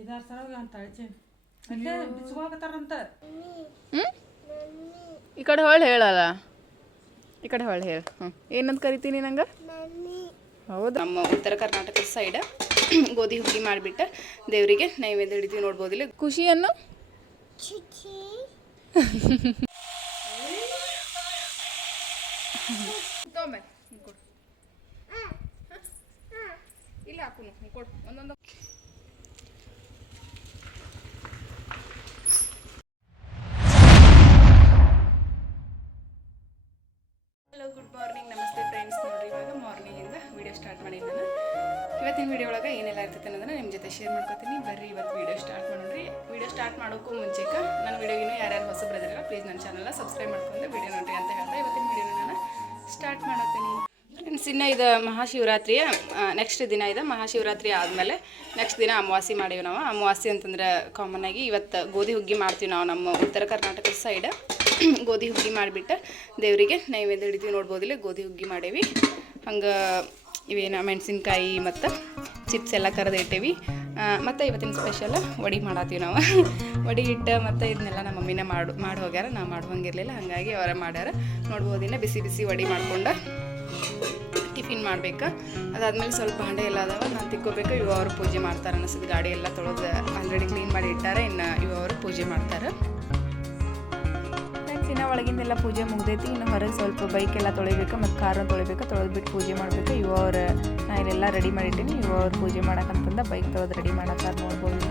ಐದಾರು ಸಲ ಅಂತ ಅಳಿಸಿ ಅಲ್ಲೇ ಬಿಚ್ಕೋಕತ್ತಾರಂತ. ಈ ಕಡೆ ಹೊಳ್ಳಿ ಹೇಳಲ್ಲ, ಈ ಕಡೆ ಹೊಳ್ಳಿ ಹೇಳು. ಏನಂತ ಕರಿತೀನಿ ನಂಗೆ? ಹೌದು. ನಮ್ಮ ಉತ್ತರ ಕರ್ನಾಟಕದ ಸೈಡ್ ಗೋಧಿ ಹುಗ್ಗಿ ಮಾಡಿಬಿಟ್ಟು ದೇವರಿಗೆ ನೈವೇದ್ಯ ಹಿಡಿತೀವಿ, ನೋಡ್ಬೋದಿಲ್ಲ. ಖುಷಿಯನ್ನು ಇಲ್ಲ ಹಾಕು ಕೊಡು ಒಂದೊಂದು. ಹಲೋ, ಗುಡ್ ಮಾರ್ನಿಂಗ್, ನಮಸ್ತೆ ಫ್ರೆಂಡ್ಸ್. ನೋಡಿರಿ, ಇವಾಗ ಮಾರ್ನಿಂಗಿಂದ ವೀಡಿಯೋ ಸ್ಟಾರ್ಟ್ ಮಾಡಿದ್ದೀನಿ ನಾನು. ಇವತ್ತಿನ ವೀಡಿಯೋ ಒಳಗೆ ಏನೆಲ್ಲ ಇರ್ತೈತೆ ಅನ್ನೋದನ್ನ ನಿಮ್ಮ ಜೊತೆ ಶೇರ್ ಮಾಡ್ಕೊತೀನಿ. ಬರ್ರಿ ಇವತ್ತು ವೀಡಿಯೋ ಸ್ಟಾರ್ಟ್ ಮಾಡೋಣ್ರಿ. ವೀಡಿಯೋ ಸ್ಟಾರ್ಟ್ ಮಾಡೋಕ್ಕೂ ಮುಂಚೆಗೆ ನನ್ನ ವೀಡಿಯೋಗಿನೂ ಯಾರ್ಯಾರು ಹೊಸಬ್ರದಿರಲ್ಲ ಪ್ಲೀಸ್ ನನ್ನ ಚಾನಲ್ನ ಸಬ್ಸ್ಕ್ರೈಬ್ ಮಾಡ್ಕೊಂಡು ವೀಡಿಯೋ ನೋಡ್ರಿ ಅಂತ ಹೇಳ್ತಾ ಇವತ್ತಿನ ವೀಡಿಯೋನ ನಾನು ಸ್ಟಾರ್ಟ್ ಮಾಡತ್ತೀನಿ. ಫ್ರೆಂಡ್ಸ್, ಇನ್ನು ಇದು ಮಹಾಶಿವರಾತ್ರಿಯ ನೆಕ್ಸ್ಟ್ ದಿನ ಇದೆ. ಮಹಾಶಿವರಾತ್ರಿ ಆದಮೇಲೆ ನೆಕ್ಸ್ಟ್ ದಿನ ಅಮಾವಾಸ್ಯೆ ಮಾಡೀವಿ ನಾವು. ಅಮಾವಾಸ್ಯೆ ಅಂತಂದ್ರೆ ಕಾಮನ್ ಆಗಿ ಇವತ್ತು ಗೋಧಿ ಹುಗ್ಗಿ ಮಾಡ್ತೀವಿ ನಾವು. ನಮ್ಮ ಉತ್ತರ ಕರ್ನಾಟಕದ ಸೈಡ್ ಗೋಧಿ ಹುಗ್ಗಿ ಮಾಡಿಬಿಟ್ಟು ದೇವರಿಗೆ ನೈವೇದ್ಯ ಹಿಡಿತೀವಿ, ನೋಡ್ಬೋದಿಲ್ಲ. ಗೋಧಿ ಹುಗ್ಗಿ ಮಾಡೇವಿ. ಹಂಗೆ ಇವೇನು ಮೆಣಸಿನ್ಕಾಯಿ ಮತ್ತು ಚಿಪ್ಸ್ ಎಲ್ಲ ಕರೆದು ಇಟ್ಟೇವಿ. ಮತ್ತು ಇವತ್ತಿನ ಸ್ಪೆಷಲ್ ವಡೆ ಮಾಡತ್ತೀವಿ ನಾವು. ವಡೆ ಹಿಟ್ಟು ಮತ್ತು ಇದನ್ನೆಲ್ಲ ನಮ್ಮ ಮಮ್ಮಿನೇ ಮಾಡಿ ಹೋಗ್ಯಾರ, ನಾವು ಮಾಡುವಂಗಿರಲಿಲ್ಲ, ಹಾಗಾಗಿ ಅವರ ಮಾಡ್ಯಾರ. ನೋಡ್ಬೋದಿಲ್ಲ, ಬಿಸಿ ಬಿಸಿ ವಡೆ ಮಾಡ್ಕೊಂಡು ಟಿಫಿನ್ ಮಾಡ್ಬೇಕು. ಅದಾದಮೇಲೆ ಸ್ವಲ್ಪ ಭಾಂಡೆ ಎಲ್ಲ ಅದಾವ, ನಾನು ತಿಕ್ಕೋಬೇಕು. ಇವು ಅವರು ಪೂಜೆ ಮಾಡ್ತಾರೆ ಅನಿಸ್ತದೆ. ಗಾಡಿ ಎಲ್ಲ ತೊಳೆದು ಆಲ್ರೆಡಿ ಕ್ಲೀನ್ ಮಾಡಿ ಇಟ್ಟಾರೆ. ಇನ್ನು ಇವು ಅವರು ಪೂಜೆ ಮಾಡ್ತಾರೆ. ಫ್ರೆಂಡ್ಸ್, ಇನ್ನು ಒಳಗಿಂದೆಲ್ಲ ಪೂಜೆ ಮುಗ್ದೈತಿ. ಇನ್ನು ಹೊರಗೆ ಸ್ವಲ್ಪ ಬೈಕೆಲ್ಲ ತೊಳಿಬೇಕು ಮತ್ತು ಕಾರನ್ನು ತೊಳಿಬೇಕು. ತೊಳೆದ್ಬಿಟ್ಟು ಪೂಜೆ ಮಾಡಬೇಕು. ಇವು ಅವ್ರು ನಾನು ಇಲ್ಲೆಲ್ಲ ರೆಡಿ ಮಾಡಿಟ್ಟೀನಿ. ಇವು ಅವ್ರು ಪೂಜೆ ಮಾಡೋಕ್ಕಂತಂದ ಬೈಕ್ ತೊಳೆದು ರೆಡಿ ಮಾಡತ್ತಾರ, ನೋಡ್ಬೋದು.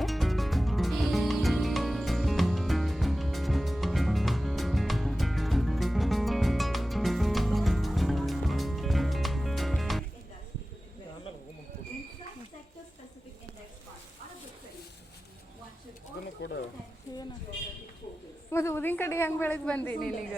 ಮತ್ತು ಉದಿನ ಕಡೆ ಹೆಂಗೆ ಬೆಳೆದು ಬಂದಿ ನೀನೀಗ?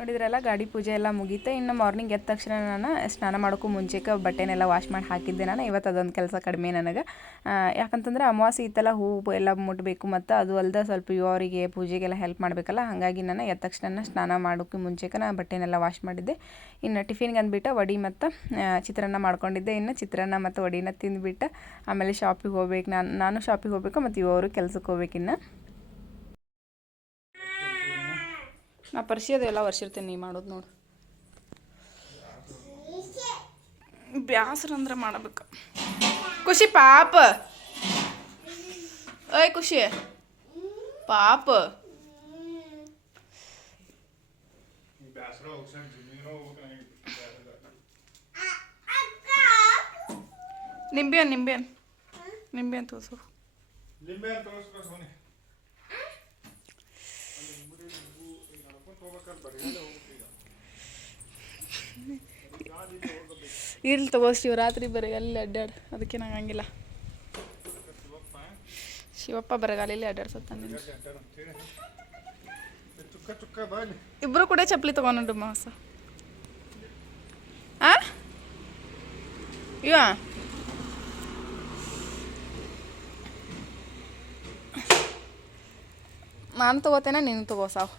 ನೋಡಿದ್ರಲ್ಲ, ಗಾಡಿ ಪೂಜೆ ಎಲ್ಲ ಮುಗೀತೆ. ಇನ್ನು ಮಾರ್ನಿಂಗ್ ಎದ್ದ ತಕ್ಷಣ ನಾನು ಸ್ನಾನ ಮಾಡೋಕ್ಕೂ ಮುಂಚೆಗೆ ಬಟ್ಟೆನೆಲ್ಲ ವಾಶ್ ಮಾಡಿ ಹಾಕಿದ್ದೆ ನಾನು. ಇವತ್ತು ಅದೊಂದು ಕೆಲಸ ಕಡಿಮೆ ನನಗೆ. ಯಾಕಂತಂದ್ರೆ ಅಮಾವಾಸ್ಯೆ ಇತ್ತಲ್ಲ, ಹೂವು ಎಲ್ಲ ಮುಟ್ಟಬೇಕು ಮತ್ತು ಅದು ಅಲ್ಲದೆ ಸ್ವಲ್ಪ ಇವರಿಗೆ ಪೂಜೆಗೆಲ್ಲ ಹೆಲ್ಪ್ ಮಾಡಬೇಕಲ್ಲ. ಹಾಗಾಗಿ ನಾನು ಎದ್ದ ತಕ್ಷಣ ಸ್ನಾನ ಮಾಡೋಕ್ಕೂ ಮುಂಚೆಗೆ ನಾನು ಬಟ್ಟೆನೆಲ್ಲ ವಾಶ್ ಮಾಡಿದ್ದೆ. ಇನ್ನು ಟಿಫಿನ್ಗೆ ಅಂದ್ಬಿಟ್ಟು ವಡೆ ಮತ್ತು ಚಿತ್ರಾನ್ನ ಮಾಡ್ಕೊಂಡಿದ್ದೆ. ಇನ್ನು ಚಿತ್ರಾನ್ನ ಮತ್ತು ವಡೆನ ತಿಂದುಬಿಟ್ಟು ಆಮೇಲೆ ಶಾಪಿಗೆ ಹೋಗ್ಬೇಕು. ನಾನು ಶಾಪಿಗೆ ಹೋಗ್ಬೇಕು ಮತ್ತು ಇವರು ಕೆಲ್ಸಕ್ಕೆ ಹೋಗ್ಬೇಕಿನ್ನು. ನಾ ಪರಿಚಯದ ಎಲ್ಲ ವರ್ಷಿರ್ತೇನೆ, ನೀ ಮಾಡೋದು ನೋಡು. ಬ್ಯಾಸರ ಅಂದ್ರೆ ಮಾಡಬೇಕು. ಖುಷಿ ಪಾಪ, ಓಯ್ ಖುಷಿ ಪಾಪ. ನಿಂಬೆ ತೋರ್ಸು. ಇಲ್ಲಿ ತಗೋ, ಶಿವರಾತ್ರಿ ಬರೀ ಅಲ್ಲಿ ಅಡ್ಡಾಡು, ಅದಕ್ಕೆ ನಂಗೆ ಹಂಗಿಲ್ಲ. ಶಿವಪ್ಪ ಬರಗಾಲ ಇಲ್ಲಿ ಅಡ್ಡಾಡ್ಸತ್ತಾನೆ. ಇಬ್ಬರು ಕೂಡ ಚಪ್ಪಲಿ ತಗೊಂಡು ಮಾಸ. ಇವ ನಾನು ತಗೋತೇನೆ, ನೀನು ತಗೋ ಸಾವು.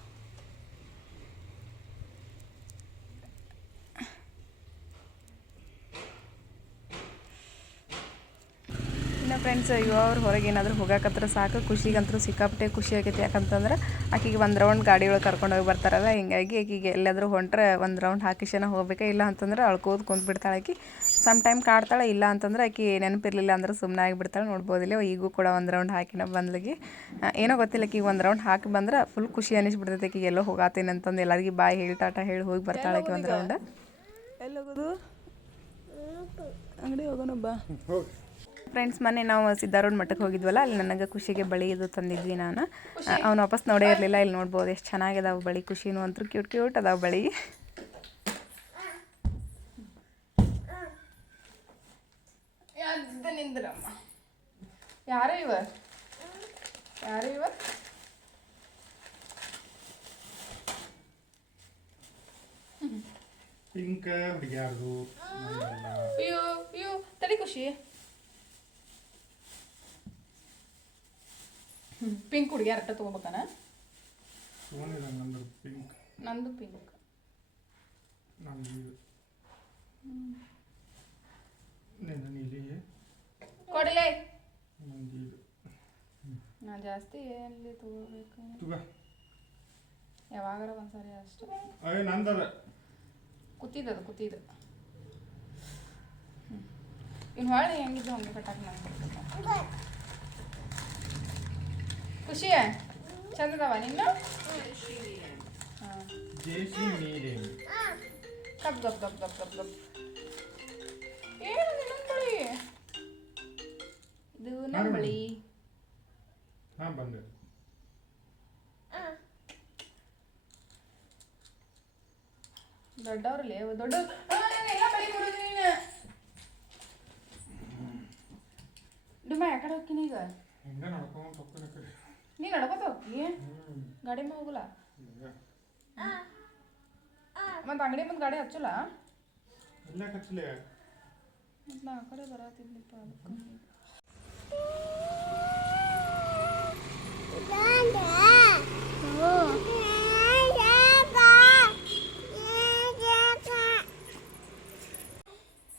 ಫ್ರೆಂಡ್ಸ್, ಇವರು ಹೊರಗೆ ಏನಾದರೂ ಹೋಗಕತ್ರ ಸಾಕು. ಖುಷಿಗಂತೂ ಸಿಕ್ಕಾಪಟ್ಟೆ ಖುಷಿ ಆಗೈತೆ. ಯಾಕಂತಂದ್ರೆ ಆಕೆಗೆ ಒಂದು ರೌಂಡ್ ಗಾಡಿ ಒಳಗೆ ಕರ್ಕೊಂಡೋಗಿ ಬರ್ತಾರಲ್ಲ, ಹಿಂಗಾಗಿ ಆಕೆಗೆ ಎಲ್ಲಾದರೂ ಹೊಂಟ್ರೆ ಒಂದು ರೌಂಡ್ ಹಾಕಿಶನ ಹೋಗ್ಬೇಕು. ಇಲ್ಲ ಅಂತಂದ್ರೆ ಅಳ್ಕೋದು ಕುಂತ್ಬಿಡ್ತಾಳೆ. ಆಕೆ ಸಮ್ ಟೈಮ್ ಕಾಡ್ತಾಳೆ. ಇಲ್ಲ ಅಂತಂದ್ರೆ ಆಕೆ ನೆನಪಿರಲಿಲ್ಲ ಅಂದ್ರೆ ಸುಮ್ಮನೆ ಆಗಿಬಿಡ್ತಾಳೆ, ನೋಡ್ಬೋದಿಲ್ಲ. ಈಗೂ ಕೂಡ ಒಂದು ರೌಂಡ್ ಹಾಕಿನ ಬಂದ್ಲಿಗೆ ಏನೋ ಗೊತ್ತಿಲ್ಲ. ಆಕೆಗೆ ಒಂದು ರೌಂಡ್ ಹಾಕಿ ಬಂದ್ರೆ ಫುಲ್ ಖುಷಿ ಅನಿಸ್ಬಿಡ್ತೈತೆ. ಆಕೆಗೆ ಎಲ್ಲೋ ಹೋಗಾತೀನಿ ಅಂತಂದು ಎಲ್ಲರಿಗೆ ಬಾಯ್ ಹೇಳಿ ಟಾಟಾ ಹೇಳಿ ಹೋಗಿ ಬರ್ತಾಳೆ ಆಕೆ ಒಂದು ರೌಂಡ್. ಎಲ್ಲಿ ಹೋಗೋದು? ಅಂಗಡಿ ಹೋಗೋಣ ಬಾ. ಫ್ರೆಂಡ್ಸ್, ಮೊನ್ನೆ ನಾವು ಸಿದ್ದಾರೂಢ ಮಠಕ್ಕೆ ಹೋಗಿದ್ವಲ್ಲ, ಅಲ್ಲಿ ನನಗೆ ಖುಷಿಗೆ ಬಳಿ ಇದು ತಂದಿದ್ವಿ ನಾನು. ಅವ್ನು ವಾಪಸ್ ನೋಡೇ ಇರಲಿಲ್ಲ. ಇಲ್ಲಿ ನೋಡ್ಬೋದು ಎಷ್ಟು ಚೆನ್ನಾಗಿದಾವೆ ಬಳಿ. ಖುಷಿನೂ ಅಂತೂ ಕ್ಯೂಟ್ ಅದಾವೆ ಬಳಿ. ಯಾರು ಇವ? ಪಿಂಕ್ ಹುಡುಗಿಯಾರ್ದು ಅಯ್ಯೋ ಅಯ್ಯೋ ತಡಿ ಖುಷಿ. ಪಿಂಕ್ ಹುಡುಗಿಯಾರ ಅಟ್ಟ ತೊಗೊಬೇಕಾನ? ತೊಗೊಂಡಿಲ್ಲ ನಂದು ಪಿಂಕ್. ನಂದು ಪಿಂಕ್. ನಂದು ಇದು ನಿನ್ನ ನೀಲಿ ಕೊಡಲೇ. ನಂದು ಇದು ನಾ ಜಾಸ್ತಿ ಎಲ್ಲಿ ತಗೋಬೇಕು? ತುಗ ಯಾವಾಗಾರ ಒಂದ್ಸರಿ ಅಷ್ಟೇ. ಅಯ್ಯೋ ನಂದದ ಕೂತಿದ್ದದು ಕೂತಿದ್ದು. ಇನ್ನು ಹೊಳ್ಳಿ ಹೆಂಗಿದ್ದು ಹಂಗೆ ಕಟ್ಟಾಕಿ ಮಾಡ್ಕೊಡ್ಬೇಕು. ಖುಷಿ ಚಂದದವ ನಿನ್ನ? ಹಾಂ ಜೇಸಿ ನೀಲಿ ಗಪ್ ಗಪ್ ಗಪ್ ಗಪ್ ಗಪ್ ಗಪ್. ಏನು ಇನ್ನೊಂದು ಬಳಿ? ಇದು ನಮ್ಮ ಬಳಿ. ಹಾಂ ಬಂದೆ. ದೊಡ್ಡವ್ರಲ್ಲಿ ದೊಡ್ಡ ಎಲ್ಲ ಬಳಿ ಕೊಡೋದು ನೀನು. ಡುಮ್ಮ ಯಾಕಡೆ ಹೋಗ್ತೀನಿ ಈಗ? ಹಿಂಗೆ ನಡ್ಕೊಂಡು ಹೋಗ್ತಾನೆ ಕಡೆ. ನೀನು ನಡ್ಕೋತ ಹೋಗ್ತಿ? ಗಾಡಿ ಮೇಲೆ ಹೋಗಲ್ಲ ಮತ್ತು ಅಂಗಡಿ ಮುಂದೆ ಗಾಡಿ ಹಚ್ಚಲ್ಲ? ಎಲ್ಲ ಕಚ್ಚಲೆ ಮತ್ತು ನಾ ಆ ಕಡೆ ಬರತ್ತಿದ್ನಪ್ಪ ಅದಕ್ಕೆ.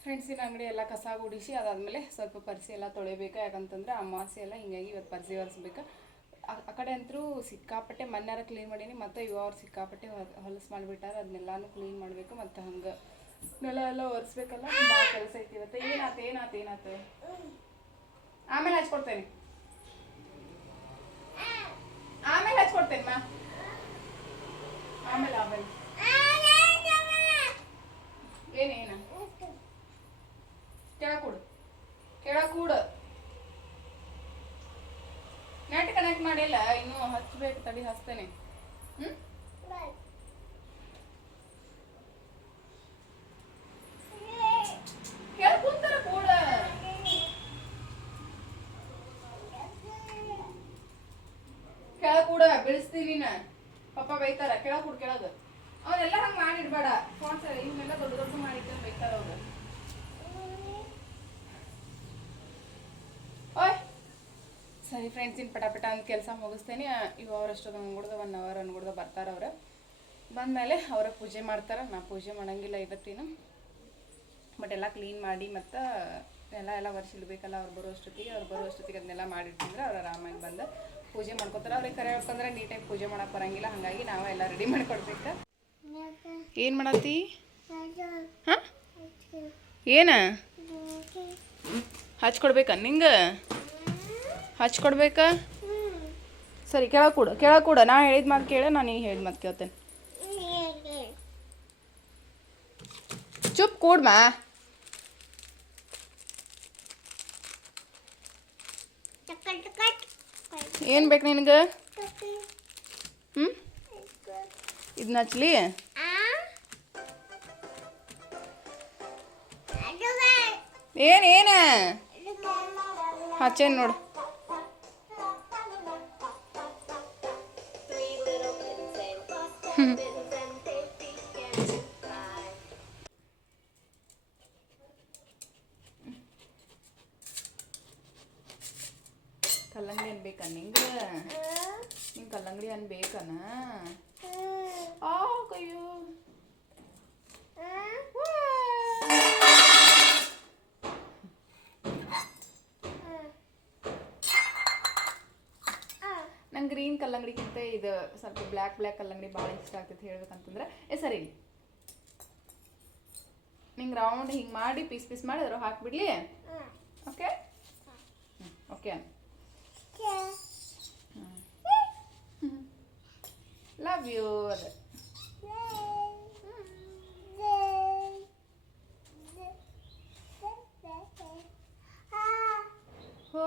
ಫ್ರೆಂಡ್ಸಿನ ಅಂಗಡಿ ಎಲ್ಲ ಕಸ ಗುಡಿಸಿ ಅದಾದಮೇಲೆ ಸ್ವಲ್ಪ ಪರಿಸಿ ಎಲ್ಲ ತೊಳಿಬೇಕು. ಯಾಕಂತಂದ್ರೆ ಅಮಾವಾಸ್ಯೆ ಎಲ್ಲ ಹಿಂಗಾಗಿ ಇವತ್ತು ಪರಿಸಿ ಒರೆಸ್ಬೇಕು. ಆ ಕಡೆ ಅಂತೂ ಸಿಕ್ಕಾಪಟ್ಟೆ ಮನ್ನಾರ ಕ್ಲೀನ್ ಮಾಡೀನಿ, ಮತ್ತು ಅವ್ರು ಸಿಕ್ಕಾಪಟ್ಟೆ ಹೊಲಸು ಮಾಡಿಬಿಟ್ಟಾರೆ. ಅದನ್ನೆಲ್ಲನೂ ಕ್ಲೀನ್ ಮಾಡಬೇಕು. ಮತ್ತು ಹಂಗೆ ನೆಲ ಎಲ್ಲ ಒರೆಸ್ಬೇಕಲ್ಲ, ಭಾಳ ಕೆಲಸ ಐತಿ ಇವತ್ತು. ಏನಾತು ಆಮೇಲೆ ಹಚ್ಕೊಡ್ತೇನೆ ಮಾ ಆಮೇಲೆ ಏನೇನ ಕೆಳಕೂಡು ನೆಟ್ ಕನೆಕ್ಟ್ ಮಾಡಿಲ್ಲ ಇನ್ನೂ, ಹಚ್ಬೇಕು ತಡಿ ಹಚ್ತೇನೆ. ಕುಂತಾರ ಕೂಡ ಕೆಳಕೂಡ ಬೆಳೆಸ್ತೀನಿ ನಾ, ಪಪ್ಪ ಬೈತಾರ. ಕೆಳಕೂಡ್ ಕೆಳಗ ಅವನ್ನೆಲ್ಲ ಹಂಗೆ ಮಾಡಿಡ್ಬೇಡ. ಫೋನ್ ಸರ್ ಇವನ್ನೆಲ್ಲ ದೊಡ್ಡ ದೊಡ್ಡ ಮಾಡಿದ್ರೆ ಬೈತಾರ ಅವ್ರು. ಓಯ್ ಸರಿ ಫ್ರೆಂಡ್ಸ್, ಇನ್ನು ಪಟಾಪಟ ಅಂತ ಕೆಲಸ ಮುಗಿಸ್ತೇನೆ. ಇವು ಅವರಷ್ಟೊಂದು ಅನ್ಕೊಡ್ದು 1 hour ಅನ್ಕೊಡ್ದು ಬರ್ತಾರೆ. ಅವ್ರು ಬಂದಮೇಲೆ ಅವರ ಪೂಜೆ ಮಾಡ್ತಾರೆ. ನಾ ಪೂಜೆ ಮಾಡೋಂಗಿಲ್ಲ ಇವತ್ತಿನ. ಬಟ್ ಎಲ್ಲ ಕ್ಲೀನ್ ಮಾಡಿ ಮತ್ತು ಎಲ್ಲ ಒರೆಸಿಡ್ಬೇಕಲ್ಲ. ಅವ್ರು ಬರೋ ಅಷ್ಟೊತ್ತಿಗೆ ಅದನ್ನೆಲ್ಲ ಮಾಡಿಟ್ಟಿದ್ರೆ ಅವ್ರು ಆರಾಮಾಗಿ ಬಂದು ಪೂಜೆ ಮಾಡ್ಕೊತಾರೆ. ಅವ್ರಿಗೆ ಕರೆ ಹೇಳ್ಕೊಂಡ್ರೆ ನೀಟಾಗಿ ಪೂಜೆ ಮಾಡೋಕೆ ಬರೋಂಗಿಲ್ಲ. ಹಾಗಾಗಿ ನಾವು ಎಲ್ಲ ರೆಡಿ ಮಾಡಿಕೊಡ್ಬೇಕು. ಏನು ಮಾಡತ್ತಿ? ಹಾಂ ಏನ ಹಚ್ಕೊಡ್ಬೇಕಾ ನಿಂಗೆ? ಹಚ್ಕೊಡ್ಬೇಕಾ? ಸರಿ ಕೆಳಕೂಡ ನಾ ಹೇಳಿದ ಮಾತು ಕೇಳ, ನಾನು ಈಗ ಹೇಳಿದ ಮಾತು ಕೇಳ್ತೇನೆ. ಚುಪ್ ಕೂಡ್ಮಾ. ಏನು ಬೇಕು ನಿನಗೆ? ಇದನ್ನ ಹಚ್ಲಿ? ಏನ ಹಚ್ಚೇನು ನೋಡು. ಕಲ್ಲಂಗಡಿ ಅನ್ಬೇಕಾ ನಿಂಗೆ? ಕಲ್ಲಂಗಡಿ ಅನ್ಬೇಕನ? ಕಯ್ಯೋ ನಂಗೆ ಗ್ರೀನ್ ಕಲ್ಲಂಗಡಿಗಿಂತ ಇದು ಸ್ವಲ್ಪ ಬ್ಲ್ಯಾಕ್ ಕಲ್ಲಂಗಡಿ ಭಾಳ ಇಷ್ಟ ಆಗ್ತೈತೆ ಹೇಳ್ಬೇಕಂತಂದ್ರೆ. ಸರಿ ನಿಂಗೆ ರೌಂಡ್ ಹಿಂಗೆ ಮಾಡಿ ಪೀಸ್ ಮಾಡಿ ಅದ್ರ ಹಾಕ್ಬಿಡ್ಲಿ? Okay okay. Love you. ಅದೇ ಹೋ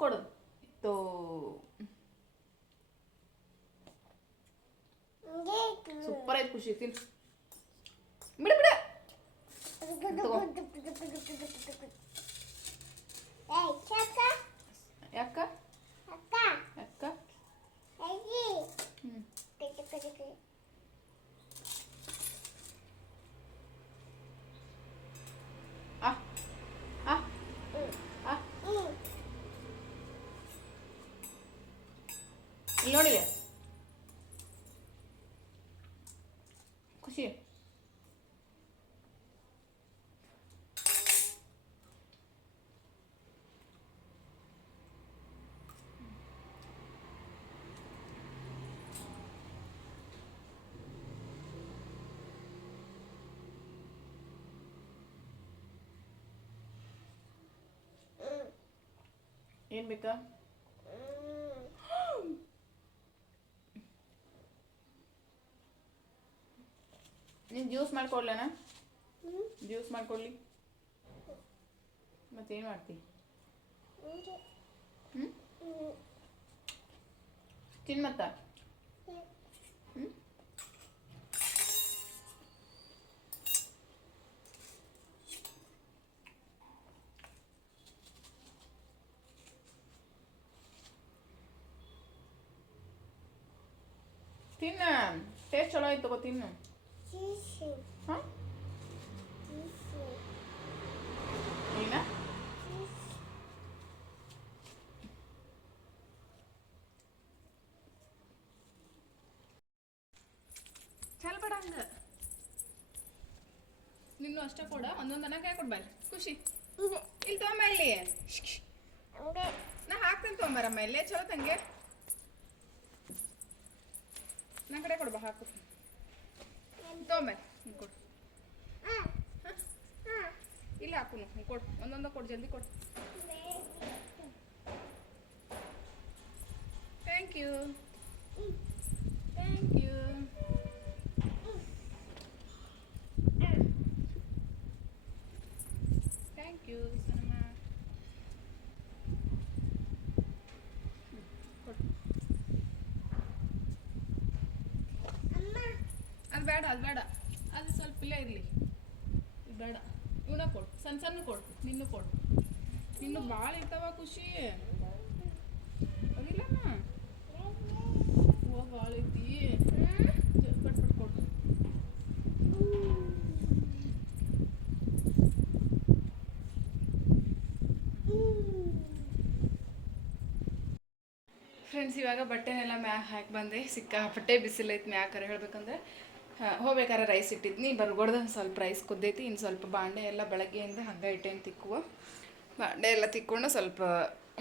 ಕೊಡು ಇತ್ತು. ಸೂಪರ್ ಆಯ್ತು ಖುಷಿ. ತಿನ್ ಬಿಡ ಯಾಕ ಇಲ್ಲಿ ನೋಡಿ ಖುಷಿ. ಏನು ಬೇಕಾ? ನೀನು ಜ್ಯೂಸ್ ಮಾಡ್ಕೊಡ್ಲೇನಾ? ಜ್ಯೂಸ್ ಮಾಡ್ಕೊಡ್ಲಿ? ಮತ್ತೇನು ಮಾಡ್ತಿ? ತಿನ್ ಮತ್ತ ತಿನ್ನ. ಟೇಸ್ಟ್ ಚಲೋ ಆಯ್ತು ತಗೋ ತಿನ್ನು. ಹಾಂ ಏನ ಚಲ್ ಬೇಡ ಹಂಗ. ನಿನ್ನು ಅಷ್ಟೇ ಕೊಡ, ಒಂದೊಂದು ನನಗೆ ಕೊಡ್ಬಾರ ಖುಷಿ. ಇಲ್ಲಿ ತೊಗೊಂಬ, ಇಲ್ಲಿ ನಾ ಹಾಕ್ತೇನೆ ತೊಗೊಂಬಾರಮ್ಮ. ಇಲ್ಲೇ ಚಲೋ ತಂಗೆ ನಾ ಕಡೆ ಕೊಡ್ಬಾ, ಹಾಕು ತೊಗೊಂಬ. ಹಿಂಗೆ ಕೊಡು, ಇಲ್ಲಿ ಹಾಕು. ಹಿಂಗೆ ಕೊಡು, ಒಂದೊಂದು ಕೊಡು, ಜಲ್ದಿ ಕೊಡು. Thank you thank you. Thank you ಸನಮ್ಮ. ಕೊಡು. ಅದು ಬೇಡ, ಅದು ಬೇಡ, ಅದು ಸ್ವಲ್ಪ ಇಲ್ಲೇ ಇರಲಿ. ಇದು ಬೇಡ, ಇವನ ಕೊಡು. ಸಣ್ಣ ಸಣ್ಣ ಕೊಡು, ನಿನ್ನೂ ಕೊಡು. ನಿನ್ನೂ ಭಾಳ ಇರ್ತಾವ ಖುಷಿ. ಅದಿಲ್ಲಮ್ಮ ಹೂವು ಭಾಳ ಐತಿ. ಪಟ್ ಪಟ್ ಕೊಡು. ಫ್ರೆಂಡ್ಸ್, ಇವಾಗ ಬಟ್ಟೆನೆಲ್ಲ ಮ್ಯಾಗ ಹಾಕಿ ಬಂದೆ. ಸಿಕ್ಕಾಪಟ್ಟೆ ಬಿಸಿಲೈತಿ ಮ್ಯಾಕರ ಹೇಳ್ಬೇಕಂದ್ರೆ. ಹೋಗ್ಬೇಕಾರೆ ರೈಸ್ ಇಟ್ಟಿದ್ನಿ, ಬರ್ಗೊಡ್ದು ಸ್ವಲ್ಪ ರೈಸ್ ಕುದ್ದೈತಿ. ಇನ್ನು ಸ್ವಲ್ಪ ಬಾಂಡೆ ಎಲ್ಲ ಬೆಳಗ್ಗೆಯಿಂದ ಹಂಗೆ ಇಟ್ಟೇನು ತಿಕ್ಕುವ. ಬಾಂಡೆ ಎಲ್ಲ ತಿಕ್ಕೊಂಡು ಸ್ವಲ್ಪ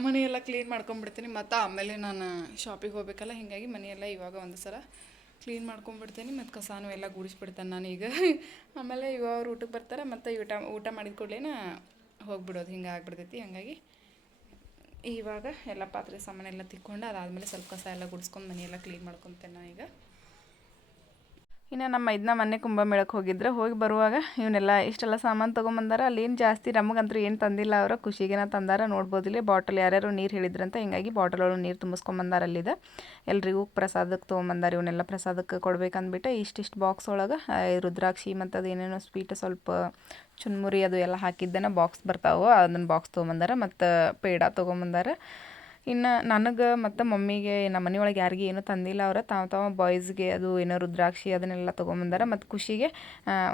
ಮನೆಯೆಲ್ಲ ಕ್ಲೀನ್ ಮಾಡ್ಕೊಂಡ್ಬಿಡ್ತೀನಿ. ಮತ್ತು ಆಮೇಲೆ ನಾನು ಶಾಪಿಗೆ ಹೋಗ್ಬೇಕಲ್ಲ, ಹೀಗಾಗಿ ಮನೆಯೆಲ್ಲ ಇವಾಗ ಒಂದು ಸಲ ಕ್ಲೀನ್ ಮಾಡ್ಕೊಂಡ್ಬಿಡ್ತೀನಿ. ಮತ್ತು ಕಸಾನು ಎಲ್ಲ ಗುಡಿಸ್ಬಿಡ್ತಾನೆ ನಾನೀಗ. ಆಮೇಲೆ ಇವಾಗ ಅವ್ರು ಊಟಕ್ಕೆ ಬರ್ತಾರೆ, ಮತ್ತು ಊಟ ಮಾಡಿದ ಕೂಡಲೇ ಹೋಗ್ಬಿಡೋದು. ಹಿಂಗೆ ಆಗ್ಬಿಡ್ತೈತಿ. ಹಾಗಾಗಿ ಇವಾಗ ಎಲ್ಲ ಪಾತ್ರೆ ಸಾಮಾನೆಲ್ಲ ತಿಕ್ಕೊಂಡು ಅದಾದಮೇಲೆ ಸ್ವಲ್ಪ ಕಸ ಎಲ್ಲ ಗುಡಿಸ್ಕೊಂಡು ಮನೆಯೆಲ್ಲ ಕ್ಲೀನ್ ಮಾಡ್ಕೊತೇನೆ ನಾನೀಗ. ಇನ್ನು ನಮ್ಮ ಇದನ್ನ ಮೊನ್ನೆ ಕುಂಭಮೇಳಕ್ಕೆ ಹೋಗಿ ಬರುವಾಗ ಇವನ್ನೆಲ್ಲ ಇಷ್ಟೆಲ್ಲ ಸಾಮಾನು ತೊಗೊಂಬಂದಾರ. ಅಲ್ಲೇನು ಜಾಸ್ತಿ ನಮಗಂತೂ ಏನು ತಂದಿಲ್ಲ. ಅವರು ಖುಷಿಗೇನ ತಂದಾರ. ನೋಡ್ಬೋದಿಲ್ಲ ಬಾಟಲ್ ಯಾರ್ಯಾರು ನೀರು ಹೇಳಿದ್ರಂತ, ಹಿಂಗಾಗಿ ಬಾಟಲ್ ಒಳಗೆ ನೀರು ತುಂಬಿಸ್ಕೊಂಬಂದಾರ. ಅಲ್ಲಿದೆ ಎಲ್ರಿಗೂ ಪ್ರಸಾದಕ್ಕೆ ತೊಗೊಂಬಂದಾರ. ಇವನ್ನೆಲ್ಲ ಪ್ರಸಾದಕ್ಕೆ ಕೊಡ್ಬೇಕಂದ್ಬಿಟ್ಟು ಇಷ್ಟಿಷ್ಟು ಬಾಕ್ಸ್ ಒಳಗೆ ರುದ್ರಾಕ್ಷಿ ಮತ್ತು ಅದೇನೇನೋ ಸ್ವೀಟ್ ಸ್ವಲ್ಪ ಚುನ್ಮುರಿ ಅದು ಎಲ್ಲ ಹಾಕಿದ್ದನ ಬಾಕ್ಸ್ ಬರ್ತಾವೆ, ಅದನ್ನು ಬಾಕ್ಸ್ ತೊಗೊಂಬಂದಾರ. ಮತ್ತು ಪೇಡ ತೊಗೊಂಬಂದಾರ. ಇನ್ನು ನನಗೆ ಮತ್ತು ಮಮ್ಮಿಗೆ ನಮ್ಮ ಮನೆಯೊಳಗೆ ಯಾರಿಗೆ ಏನೂ ತಂದಿಲ್ಲ. ಅವ್ರು ತಾವು ಬಾಯ್ಸ್ಗೆ ಅದು ಏನೋ ರುದ್ರಾಕ್ಷಿ ಅದನ್ನೆಲ್ಲ ತೊಗೊಂಬಂದಾರ. ಮತ್ತು ಖುಷಿಗೆ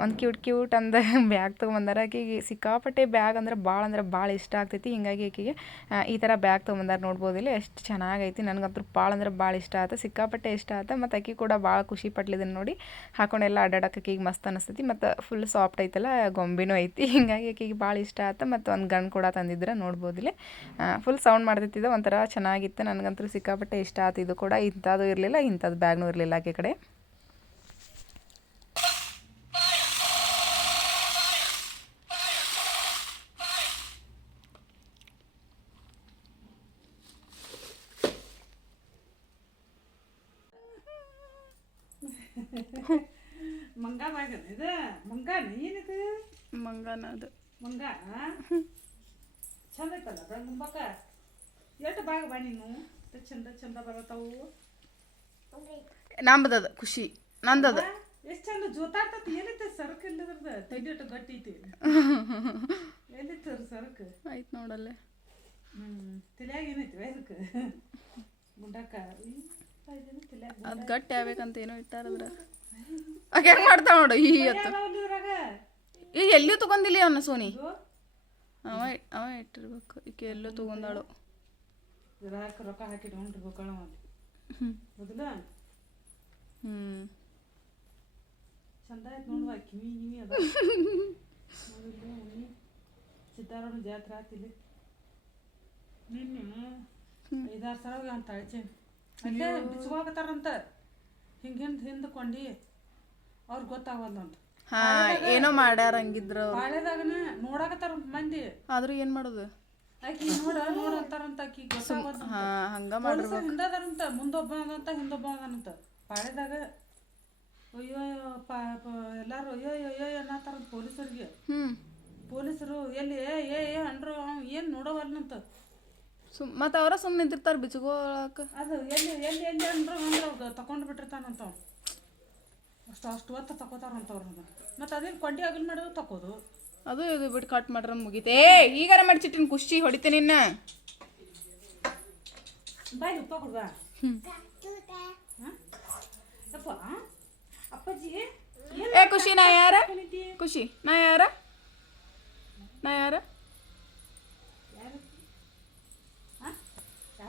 ಒಂದು ಕ್ಯೂಟ್ ಅಂದ ಬ್ಯಾಗ್ ತೊಗೊಂಬಂದಾರ. ಆಕೆಗೆ ಸಿಕ್ಕಾಪಟ್ಟೆ ಬ್ಯಾಗ್ ಅಂದ್ರೆ ಭಾಳ ಇಷ್ಟ ಆಗ್ತೈತಿ. ಹಿಂಗಾಗಿ ಆಕೆಗೆ ಈ ಥರ ಬ್ಯಾಗ್ ತೊಗೊಂಬಂದಾರ. ನೋಡ್ಬೋದಿಲ್ಲ ಎಷ್ಟು ಚೆನ್ನಾಗೈತಿ. ನನಗಂತೂ ಭಾಳ ಇಷ್ಟ ಆಯ್ತು, ಸಿಕ್ಕಾಪಟ್ಟೆ ಇಷ್ಟ ಆಯ್ತು. ಮತ್ತು ಆಕೆ ಕೂಡ ಭಾಳ ಖುಷಿ ಪಟ್ಲಿದ್ದನ್ನು ನೋಡಿ. ಹಾಕೊಂಡೆಲ್ಲ ಅಡ್ಡಾಡಕ್ಕೆ ಆಕೆಗೆ ಮಸ್ತ್ ಅನಿಸ್ತೈತಿ. ಮತ್ತು ಫುಲ್ ಸಾಫ್ಟ್ ಐತಲ್ಲ, ಗೊಂಬಿನೂ ಐತಿ. ಹಿಂಗಾಗಿ ಆಕೆಗೆ ಭಾಳ ಇಷ್ಟ ಆಯ್ತು. ಮತ್ತು ಒಂದು ಗನ್ ಕೂಡ ತಂದಿದ್ರೆ ನೋಡ್ಬೋದಿಲ್ಲ. ಫುಲ್ ಸೌಂಡ್ ಮಾಡ್ತಿದ್ದ, ಒಂಥರ ಚೆನ್ನಾಗಿತ್ತು. ನನಗಂತೂ ಸಿಕ್ಕಾಪಟ್ಟೆ ಇಷ್ಟ ಆಯ್ತು. ಇದು ಕೂಡ ಇಂಥದ್ದು ಇರಲಿಲ್ಲ, ಇಂಥದ್ದು ಬ್ಯಾಗ್ನೂ ಇರಲಿಲ್ಲ ಆಕೆ ಕಡೆ. ಮಂಗ ಬ್ಯಾಗ್ ಇದು ಮಂಗಾನ ಏನಿದು? ಮಂಗನ ಅದು ಮಂಗ ಚಂದ ಐತಲ್ಲ ಬ್ಯಾಗ್ ಮುಂಬಾಕ. ಎಷ್ಟು ಬ್ಯಾಗ್ ಬಾ ನೀನು, ಚಂದ ಬರತಾವು. ನಂಬದದ ಖುಷಿ, ನಂದದ ಎಷ್ಟು ಚಂದ ಜೋತಾಡ್ತತಿ. ಏನೈತೆ ಸರಕು ಇಲ್ಲದ್ರದ ತೆಗಿಟ್ಟು ಗಟ್ಟಿ ಐತಿ. ಎಲ್ಲಿತ್ತು ಸರಕು? ಆಯ್ತು ನೋಡಲ್ಲೇ. ತಲೆಯಾಗ ಏನೈತಿ ಇದಕ್ಕೆ ಗುಂಡಕ್ಕ? ಅದು ಗಟ್ಟಿ ಆಗ್ಬೇಕಂತ ಏನೋ ಇಟ್ಟಾರದ್ರ. ಆಕೆ ಹೆಂಗೆ ಮಾಡ್ತಾವ ನೋಡು. ಈಗ ಎಲ್ಲೂ ತೊಗೊಂಡಿಲ್ಲ ಅವನ್ನ ಸೋನಿ. ಅವ ಇಟ್ಟಿರ್ಬೇಕು. ಈಕೆ ಎಲ್ಲೂ ತೊಗೊಂಡಾಳು. ರೊಕ್ಕ ಹಾಕಿ ಮೊದಲ ಹ್ಞೂ ಚಂದ ಆಯ್ತು ನೋಡುವ ಕಿವಿ ಕಿವಿ ಅದ ನೋಡಿಲ್ಲ ಮಮ್ಮಿ ಸಿದ್ದಾರೂಢ ಜಾತ್ರೆ ಆತಿಲ್ಲ ನಿನ್ನೆ 5-6 ಸಲ ಹೋಗಿ ಅಂತ ಅಳಚೆ ಅಲ್ಲೇ ಬಿಚ್ಕೋಕತ್ತಾರಂತ ಹಿಂದೆ ಕೊಂಡಿ ಅವ್ರಿಗೆ ಗೊತ್ತಾಗಲ್ಲ ಅಂತ ಹಾ ಏನೋ ಮಾಡ್ಯಾರ ಹಂಗಿದ್ರ ಬಾಳೆದಾಗನ ನೋಡಕತ್ತಾರ ಮಂದಿ ಆದ್ರೂ ಏನ್ ಮಾಡೋದು ಆಕಿ ನೋಡ ಅಂತಾರಂತ ಆಕಿ ಗೊತ್ತಾಗೋದು ಹಾ ಹಂಗ ಮಾಡಿರ್ಬೇಕು ಹಿಂದದಾರಂತ ಮುಂದೊಬ್ಬ ಅದಂತ ಹಿಂದೊಬ್ಬ ಅದಾನಂತ ಬಾಳೆದಾಗ ಅಯ್ಯೋ ಎಲ್ಲಾರು ಅಯ್ಯೋ ಅಯ್ಯೋ ಅನ್ನತ್ತಾರಂತ ಪೊಲೀಸರಿಗೆ ಪೊಲೀಸರು ಎಲ್ಲಿ ಏ ಅಂಡ್ರು ಏನು ನೋಡೋವಲ್ನಂತ ಮತ್ತೆ ಅವರ ಸುಮ್ಮನೆ ನಿಂತಿರ್ತಾರೆ ಬಿಚ್ಕೋಳಕ ಅದು ಎಲ್ಲಿ ಎಲ್ಲಿ ಎಲ್ಲಿ ಅಂದ್ರು ಅಂದ್ರೆ ತಗೊಂಡು ಬಿಟ್ಟಿರ್ತಾನಂತ ಅಷ್ಟು ಹೊತ್ತು ತಗೋತಾರಂತ ಅವ್ರನ್ನ ಮತ್ತೆ ಅದೇನು ಕೊಂಡಿ ಆಗಲ್ ಮಾಡೋದು ತಕೋದು ಅದು ಇದು ಬಿಟ್ಟು ಕಟ್ ಮಾಡ್ರ ಮುಗೀತೆ ಈಗಾರ ಮಾಡ್ಚಿಟ್ಟಿನ ಖುಷಿ ಹೊಡಿತೇನೆ ನಿನ್ನ ಬಾಯ್ ಉಪ್ಪ ಕೊಡ್ಬಾ ಯಪ್ಪ ಅಪ್ಪಾಜಿ ಏ ಖುಷಿ ನಾ ಯಾರ ಖುಷಿ ನಾ ಯಾರ ಯಾರು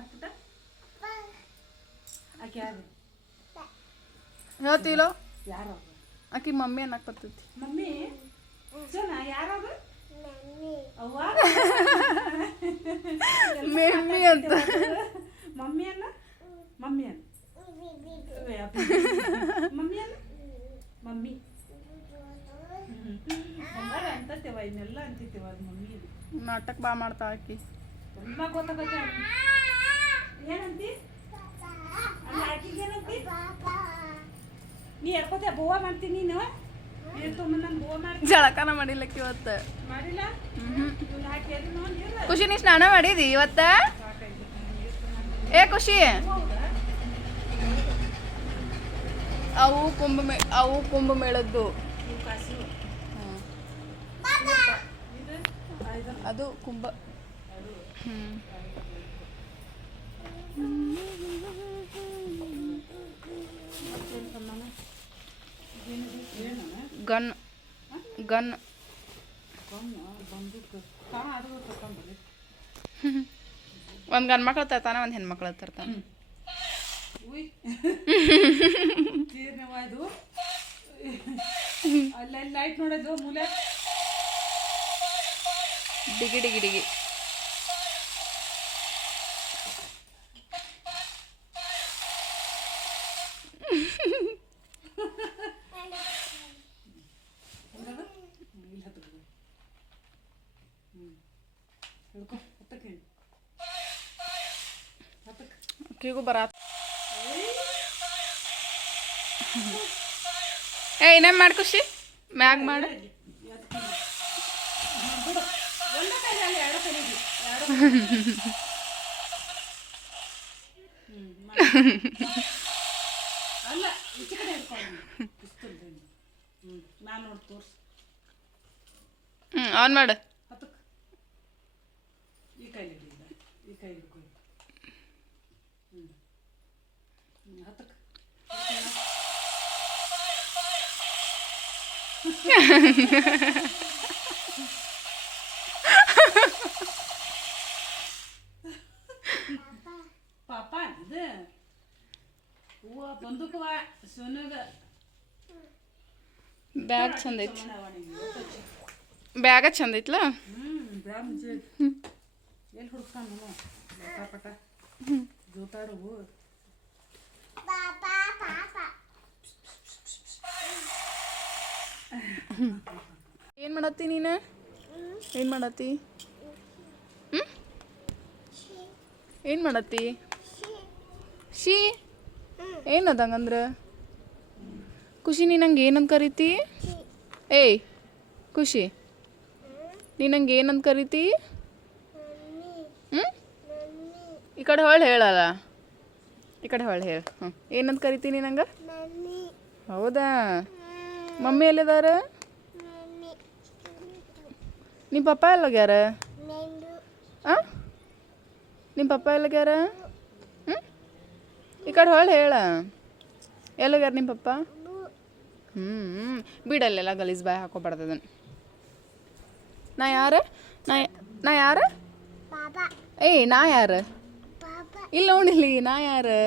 ಪುಟ್ಟ ಆಕೆ ಯಾರು ಹೇಳ್ತಿಲೋ ಯಾರು ಆಕಿ ಮಮ್ಮಿ ಅನ್ನಕ್ ಬರ್ತೈತಿ ಮಮ್ಮಿ ಜನ ಯಾರದು ಅವ್ವ ಮಮ್ಮಿ ಅಂತ ಮಮ್ಮಿ ಅನ್ನ ಮಮ್ಮಿ ಅನ್ನ ಮಮ್ಮಿ ಅನ್ನ ಮಮ್ಮಿ ಅಂತೇವ ಇನ್ನೆಲ್ಲ ಅಂತಿತ್ತೇವ ಅದು ಮಮ್ಮಿ ನಾಟಕ ಬಾ ಮಾಡ್ತಾ ಆಕಿ ತುಂಬ ಗೊತ್ತಾಗತ್ತೆ ಏನಂತಿ ಅಲ್ಲ ಆಕಿಗೆ ಏನಂತಿ ನೀ ಎಡ್ಕೋತೆ ಬೋವಾ ಮಾಡ್ತೀನಿ ನೀನು ನಾನು ಬೋವಾ ಮಾಡ್ತೀನಿ ಜಳಕನ ಮಾಡಿಲ್ಲಕ್ಕೆ ಇವತ್ತು ಮಾಡಿಲ್ಲ ಹಾಕಿ ಅದು ನೋಡಿ ಖುಷಿ ನೀ ಸ್ನಾನ ಮಾಡಿದಿ ಇವತ್ತ ಏ ಖುಷಿ ಅವು ಕುಂಭಮೇಳದ್ದು ಅದು ಕುಂಭ ಗನ್ ಗನ್ ಒಂದು ಗಂಡು ಮಕ್ಳು ತರ್ತಾನೆ ಒಂದು ಹೆಣ್ಮಕ್ಳು ತರ್ತಾನೆ ಇದು ಅಲ್ಲಿ ಲೈಟ್ ನೋಡೋದು ಮೂಲೆ ಡಿಗಿ ಡಿಗಿ ಡಿಗಿ ಅಕ್ಕಿಗೂ ಬರಾತ್ ಏ ಇನ್ನೇನು ಮಾಡಿ ಖುಷಿ ಮ್ಯಾಗ್ ಮಾಡು ಅಲ್ಲ ಈಚೆ ಕಡೆ ನಾನು ನೋಡಿ ತೋರ್ಸು ಆನ್ ಮಾಡು ಹತ್ತಕ್ಕೆ ಈ ಕೈಲಿ ಈ ಕೈ ಹಿಡ್ಕೊ ಹತ್ತಕ್ಕೆ ಪಾಪ ಇದು ಹೂವ ಬಂದೂಕವ ಸೋನುಗ ಬ್ಯಾಗ್ ಚಂದ ಐತಿ ಬ್ಯಾಗ ಚಂದ ಐತ್ಲ ಬ್ಯಾಗ್ ಎಲ್ಲಿ ಹುಡುಕ್ತಾನ ಪಟ ಜೋತಾಡು ಏನು ಮಾಡತ್ತಿ ನೀನು ಏನು ಮಾಡತ್ತಿ ಏನು ಮಾಡತ್ತಿ ಶಿ ಏನದ ಹಂಗಂದ್ರೆ ಖುಷಿ ನೀ ನಂಗೆ ಏನಂತ ಕರಿತಿ ಏಯ್ ಖುಷಿ ನೀ ನಂಗೆ ಏನಂತ ಕರಿತಿ ಈ ಕಡೆ ಹೊಳ್ಳಿ ಹೇಳಲ್ಲ ಈ ಕಡೆ ಹೊಳ್ಳಿ ಹೇಳು ಏನಂತ ಕರಿತೀನಿ ನಂಗೆ ಹೌದಾ ಮಮ್ಮಿ ಎಲ್ಲಿದಾರ ನಿಮ್ಮ ಪಪ್ಪ ಎಲ್ಲೋಗ್ಯಾರ ನಿಮ್ಮ ಪಪ್ಪ ಎಲ್ಲೋಗ್ಯಾರ ಈ ಕಡೆ ಹೊಳ್ಳಿ ಹೇಳ ಎಲ್ಲೋಗ್ಯಾರ ನಿಮ್ಮ ಪಪ್ಪ ಬಿಡಲ್ಲೆಲ್ಲ ಗಲೀಜ್ ಬಾಯ್ ಹಾಕೋಬಾರ್ದದನ್ನು ನಾ ಯಾರು ನಾ ಯಾರು ಏಯ್ ನಾ ಯಾರು ಇಲ್ಲಿ ನೋಡಿಲ್ಲಿ ನಾ ಯಾರು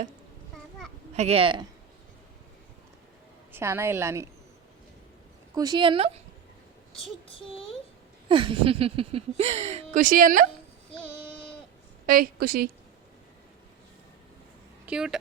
ಹಾಗೆ ಶಾನ ಇಲ್ಲ ನೀ ಖುಷಿಯನ್ನು ಖುಷಿಯನ್ನು ಏಯ್ ಖುಷಿ ಕ್ಯೂಟ್